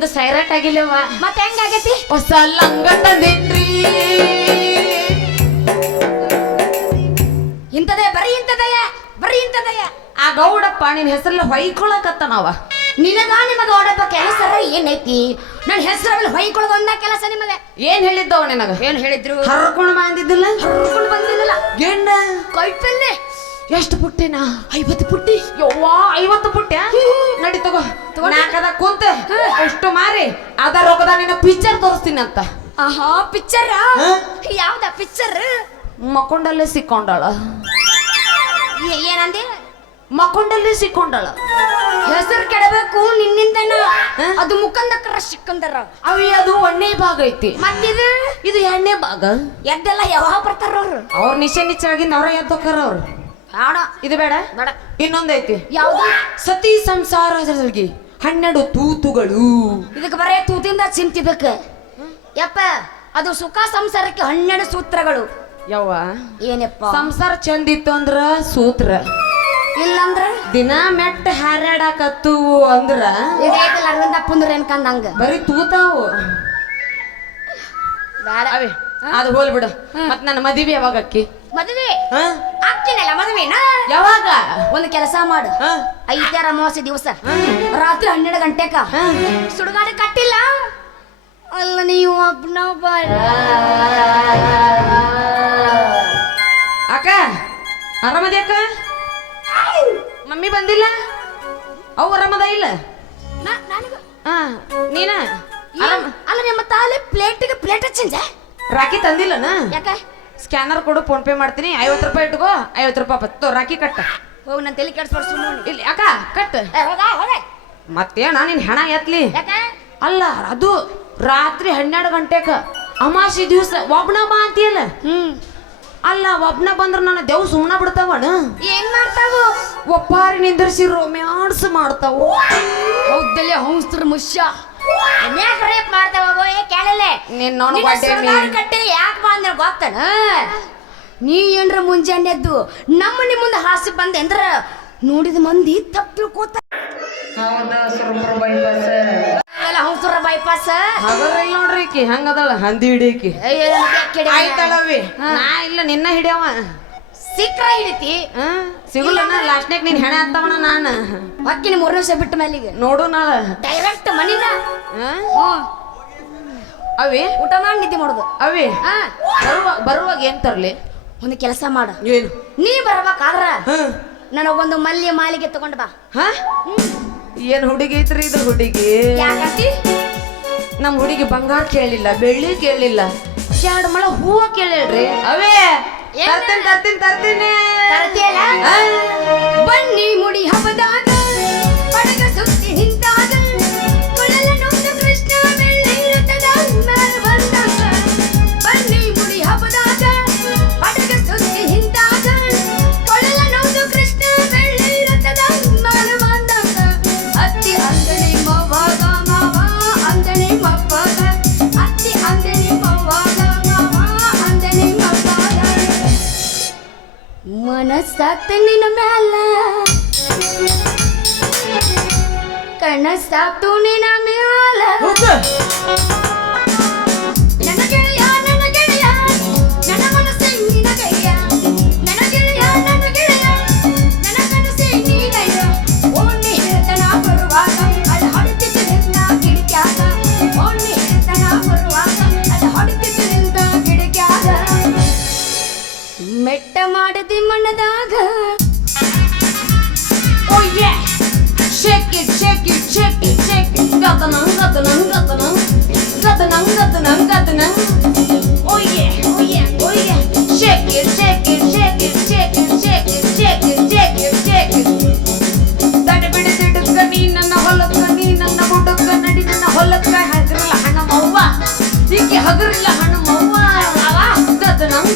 ನಿಂದು ಸೈಲೆಂಟ್ ಆಗಿಲ್ಲವ ಮತ್ತೆ ಹೆಂಗಾಗೈತಿ ಹೊಸ ಲಂಗ ತಂದೇನ್ರಿ ಇಂತದೇ ಬರೀ ಇಂತದಯ್ಯ ಆ ಗೌಡಪ್ಪ ನಿನ್ ಹೆಸರಲ್ಲ ಹೊಯ್ಕೊಳಕತ್ತ ನಾವ ನಿನಗ ನಿಮಗ ಓಡಪ್ಪ ಕೆಲಸರ ಏನೈತಿ ನನ್ನ ಹೆಸರ ಮೇಲೆ ಹೊಯ್ಕೊಳ್ಳೋದು ಒಂದ ಕೆಲಸ ನಿಮಗೆ ಏನ್ ಹೇಳಿದ್ದವ ನಿನಗ ಏನ್ ಹೇಳಿದ್ರು ಹರ್ಕೊಂಡು ಬಂದಿದ್ದಿಲ್ಲ ಹರ್ಕೊಂಡು ಬಂದಿಲ್ಲ ಗೆಂಡ ಕೈಪಲ್ಲೆ ಎಷ್ಟು ಪುಟ್ಟಿನ 50 ಪುಟ್ಟಿ ಯವ್ವಾ 50 ಪುಟ್ಟ್ಯ ನಡಿ ತಗೋ ನಾಕದ ಕುಂತ ಅಷ್ಟು ಮಾರಿ ಅದ ರೊಕ್ಕದ ನಿನ್ನ ಪಿಕ್ಚರ್ ತೋರಿಸ್ತೀನಿ ಅಂತ ಆಹಾ ಪಿಕ್ಚರ್ ಯಾವ್ದ ಪಿಕ್ಚರ್ ಮಕ್ಕೊಂಡಲ್ಲೇ ಸಿಕ್ಕೊಂಡಾಳ ಏನಂದೆ ಮಕ್ಕೊಂಡಲ್ಲೇ ಸಿಕ್ಕೊಂಡಾಳ ಹೆಸರು ಕೆಡಬೇಕು ನಿನ್ನಿಂದನ ಅದು ಮುಖಂದಕ್ಕರ ಸಿಕ್ಕಂದರ ಅವಿ ಅದು ಒಂದೇ ಭಾಗ ಐತಿ ಮತ್ತಿದು ಇದು ಎರಡನೇ ಭಾಗ ಎದ್ದೆಲ್ಲ ಯಾವಾಗ ಬರ್ತಾರ ಅವ್ರ ನಿಶ್ಚಯಾಗಿಂದ ಅವ್ರ ಎದ್ದೋಕಾರ ಅವ್ರು ಬೇಡ ಇದು ಬೇಡ ಬೇಡ ಇನ್ನೊಂದೈತಿ ಯಾವ್ದು ಸತಿ ಸಂಸಾರದಲ್ಲಿ 12 ತೂತುಗಳು ಇದಕ್ಕೆ ಬರೇ ತೂತಿಂದ ಚಿಂತಿದಕ್ಕೆ ಯಪ್ಪ ಅದು ಸುಖ ಸಂಸಾರಕ್ಕೆ 12 ಸೂತ್ರಗಳು ಯವ್ವ ಏನಪ್ಪ ಸಂಸಾರ ಚಂದಿತ್ತು ಅಂದ್ರ ಸೂತ್ರ ಇಲ್ಲಂದ್ರ ದಿನ ಮೆಟ್ಟ ಹಾರಾಡಕತ್ತು ಅಂದ್ರ ಇದೈತಲ್ಲ ಅರವಿಂದ ಪುಂದ್ರ ಅನ್ಕಂದಂಗ ಬರೀ ತೂತಾವು ಬೇಡ ಅವೇ ಅದು ಹೋಲ್ ಬಿಡು ಮತ್ ನನ್ನ ಮದುವೆ ಯಾವಾಗ ಅಕ್ಕಿ ಮದುವೆ ಆಗ್ತೀನಲ್ಲ ಮದುವೆನ ಯಾವಾಗ ಒಂದು ಕೆಲಸ ಮಾಡು ಐತಾರ ಅಮಾವಾಸ್ಯೆ ದಿವಸ ರಾತ್ರಿ 12 ಗಂಟೆಕ ಸುಡುಗಾಡು ಕಟ್ಟಿಲ್ಲ ಅಲ್ಲ ನೀವು ಒಬ್ಬನ ಅಕ್ಕ ಆರಾಮದಿ ಅಕ್ಕ ಮಮ್ಮಿ ಬಂದಿಲ್ಲ ಅವು ಆರಾಮದ ಇಲ್ಲ ನೀನ ಅಲ್ಲ ನಿಮ್ಮ ತಾಲೆ ಪ್ಲೇಟಿಗೆ ಪ್ಲೇಟ್ ಹಚ್ಚಿಂಜ ರಾಖಿ ತಂದಿಲ್ಲನ ಯಾಕೆ ಸ್ಕ್ಯಾನರ್ ಕೊಡು ಫೋನ್ ಪೇ ಮಾಡ್ತೀನಿ 50 ರೂಪಾಯಿ ಇಟ್ಕೋ 50 ರೂಪಾಯಿ ಬತ್ತು ರಾಖಿ ಕಟ್ಟ ಹೋಗಿ ನಾನು ತಲೆ ಕೆಡಿಸ್ಬಾರ್ದು ಸುಮ್ಮನೆ ಇಲ್ಲಿ ಅಕ್ಕ ಕಟ್ ಮತ್ತೇನ ನಿನ್ ಹೆಣ ಎತ್ಲಿ ಅಲ್ಲ ಅದು ರಾತ್ರಿ 12 ಗಂಟೆಕ ಅಮಾಸಿ ದಿವಸ ಒಬ್ನ ಬಾ ಅಂತೀಯಲ್ಲ ಅಲ್ಲ ಒಬ್ನ ಬಂದ್ರ ನನ್ನ ದೇವ್ ಸುಮ್ಮನ ಬಿಡ್ತಾವಣ ಏನ್ ಮಾಡ್ತಾವು ಒಪ್ಪಾರಿ ನಿಂದ್ರಿಸಿ ರೊಮ್ಯಾನ್ಸ್ ಮಾಡ್ತಾವು ಹೌದಲ್ಲೇ ಹೌಸ್ತ್ರ ಮುಷ್ಯ ರೇಪ್ ಮಾಡ್ತಾವ ಕೇಳಲೆ ಕಟ್ಟೆ ಯಾಕೆ ಬಂದ್ರೆ ಗೊತ್ತನ ನೀ ಏನ್ರ ಮುಂಜಾನೆ ಎದ್ದು ನಮ್ಮ ಮುಂದೆ ಹಾಸಿ ಬಂದೆ ಅಂದ್ರ ನೋಡಿದ ಮಂದಿ ತಪ್ಪು ತಿಳ್ಕೋತ ಹೌಸ್ರ ಬೈಪಾಸ್ ನೋಡ್ರಿ ಈಕಿ ಹಂಗದಳ ಹಂದಿ ಹಿಡಿಯಕಿ ಆಯ್ತಳವಿ ನಾ ಇಲ್ಲ ನಿನ್ನ ಹಿಡಿಯವ ಸಿಕ್ರ ಹಿಡಿತಿ ಸಿಗುಲ್ಲ ಲಾಸ್ಟ್ನಾಗ ನೀನ್ ಹೆಣೆ ಅಂತವಣ ನಾನು ಹೊಕ್ಕಿನ 3 ನಿಮಿಷ ಬಿಟ್ಟ ಮೇಲಿಗೆ ನೋಡು ನಾಳೆ ಡೈರೆಕ್ಟ್ ಮನಿನ ಅವಿ ಊಟ ಮಾಡಿ ನಿದ್ದೆ ಮಾಡುದು ಅವಿ ಬರುವಾಗ ಏನ್ ತರ್ಲಿ ಒಂದು ಕೆಲಸ ಮಾಡು ಏನು ನೀ ಬರ್ಬೇಕಾದ್ರ ನನಗೊಂದು ಮಲ್ಯ ಮಾಲಿಗೆ ತಗೊಂಡ್ ಬಾ ಏನ್ ಹುಡುಗಿ ಐತ್ರಿ ಇದು ಹುಡುಗಿ ಯಾಕಂತಿ ನಮ್ ಹುಡುಗಿ ಬಂಗಾರ ಕೇಳಿಲ್ಲ ಬೆಳ್ಳಿ ಕೇಳಿಲ್ಲ 2 ಮಳ ಹೂವ ಕೇಳಿಲ್ರಿ ಅವೇ ತರ್ತೀನಿ ಬನ್ನಿ ಮುಡಿ ಹಬ್ಬದಾಗ ಪಡಗ ಸುತ್ತಿ ನಿಂತಾಗ ಕುಳಲ ನೊಂದು ಕೃಷ್ಣ ಬೆಳ್ಳಿ ರಥದ ಮೇಲೆ ಬಂದಾಗ ಬನ್ನಿ ಮುಡಿ ಹಬ್ಬದಾಗ ಪಡಗ ಸುತ್ತಿ ನಿಂತಾಗ ಕುಳಲ ನೊಂದು ಕೃಷ್ಣ ಬೆಳ್ಳಿ ರಥದ ಮೇಲೆ ಬಂದಾಗ ಅತ್ತಿ ಅಂದನೆ ಮವಾಗ ಮಾವ ಅಂದನೆ ಮವಾಗ ಅತ್ತಿ ಅಂದನೆ ಮವಾಗ ಮಾವ ಅಂದನೆ ಮವಾಗ ಮನಸ್ಸಾತ ನಿನ್ನ ಮ್ಯಾಲ ಕನಸಾತು ನಿನ್ನ ಮ್ಯಾಲ ನನ್ನ ಗೆಳೆಯ ನನ್ನ ಮನಸ್ಸೆ ನಿನ್ನ ಗೆಳೆಯ ನನ್ನ ಗೆಳೆಯ ನನ್ನ ಕನಸೆ ನೀನಯ್ಯ ಓಣಿ ಹಿಡಿತನ ಬರುವಾಗ ಅಲ್ಲಿ ಹೊಡಿತಿದ್ದು ನಿನ್ನ ಕಿಡಿಕ್ಯಾಗ ಓಣಿ ಹಿಡಿತನ ಬರುವಾಗ ಅಲ್ಲಿ ಹೊಡಿತಿದ್ದು ನಿನ್ನ ಕಿಡಿಕ್ಯಾಗ ಮೆಟ್ಟ ಮಾಡದಿ ಮಣ್ಣದಾಗ ಓಯೆ shake it shake it shake it shake it ಗದನಂ ಓಯೆ ಓಯೆ ಓಯೆ shake it shake it shake it shake it shake it shake it shake it shake it ದಡ ಬಿಡಿ ದಿಡಕ ನೀ ನನ್ನ ಹೊಲಕ್ಕ ನೀ ನನ್ನ ಹುಡುಗ ನಡಿ ನನ್ನ ಹೊಲಕ್ಕ ಹಗರಿಲ್ಲ ಹಣ ಮವ್ವ ಈಕೆ ಹಗರಿಲ್ಲ ಹಣ ಮವ್ವ ಗದನಂ